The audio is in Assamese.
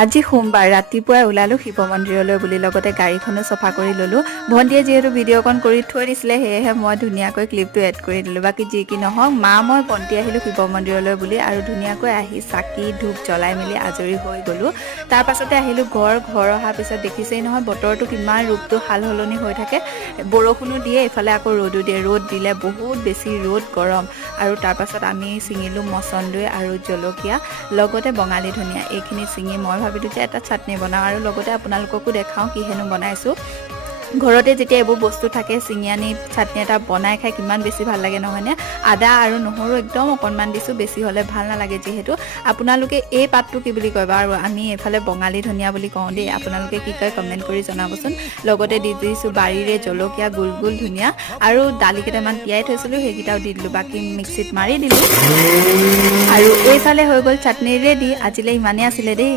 আজি সোমবাৰ ৰাতিপুৱাই ওলালো শিৱ মন্দিৰলৈ বুলি লগতে গাড়ীখনো চফা কৰি ল'লোঁ ভণ্টিয়ে যিহেতু ভিডিঅ'কন কৰি থৈ দিছিলে সেয়েহে মই ধুনীয়াকৈ ক্লিপটো এড কৰি দিলোঁ বাকী যি কি নহওক মা মই ভণ্টি আহিলোঁ শিৱ মন্দিৰলৈ বুলি আৰু ধুনীয়াকৈ আহি চাকি ধূপ জ্বলাই মেলি আজৰি হৈ গ'লোঁ তাৰ পাছতে আহিলোঁ ঘৰ অহাৰ পিছত দেখিছেই নহয় বতৰটো কিমান ৰূপটো সাল সলনি হৈ থাকে বৰষুণো দিয়ে ইফালে আকৌ ৰ'দো দিয়ে ৰ'দ দিলে বহুত বেছি ৰ'দ গৰম আৰু তাৰ পাছত আমি ছিঙিলোঁ মচন্দৈ আৰু জলকীয়া লগতে বঙালী ধনিয়া এইখিনি ছিঙি মই ভাবিলোঁ যে এটা চাটনি বনাওঁ আৰু লগতে আপোনালোককো দেখাওঁ কিহেনো বনাইছোঁ ঘৰতে যেতিয়া এইবোৰ বস্তু থাকে ছিঙি আনি চাটনি এটা বনাই খাই কিমান বেছি ভাল লাগে নহয়নে আদা আৰু নহৰু একদম অকণমান দিছোঁ বেছি হ'লে ভাল নালাগে যিহেতু আপোনালোকে এই পাতটো কি বুলি কয় বাৰু আমি এইফালে বঙালী ধনিয়া বুলি কওঁ দেই আপোনালোকে কি কয় কমেণ্ট কৰি জনাবচোন লগতে দি দিছোঁ বাৰীৰে জলকীয়া গোল গোল ধুনীয়া আৰু দালি কেইটামান তিয়াই থৈছিলোঁ সেইকেইটাও দি দিলোঁ বাকী মিক্সিত মাৰি দিলোঁ আৰু এইফালে হৈ গ'ল চাটনি ৰেডি আজিলৈ ইমানেই আছিলে দেই।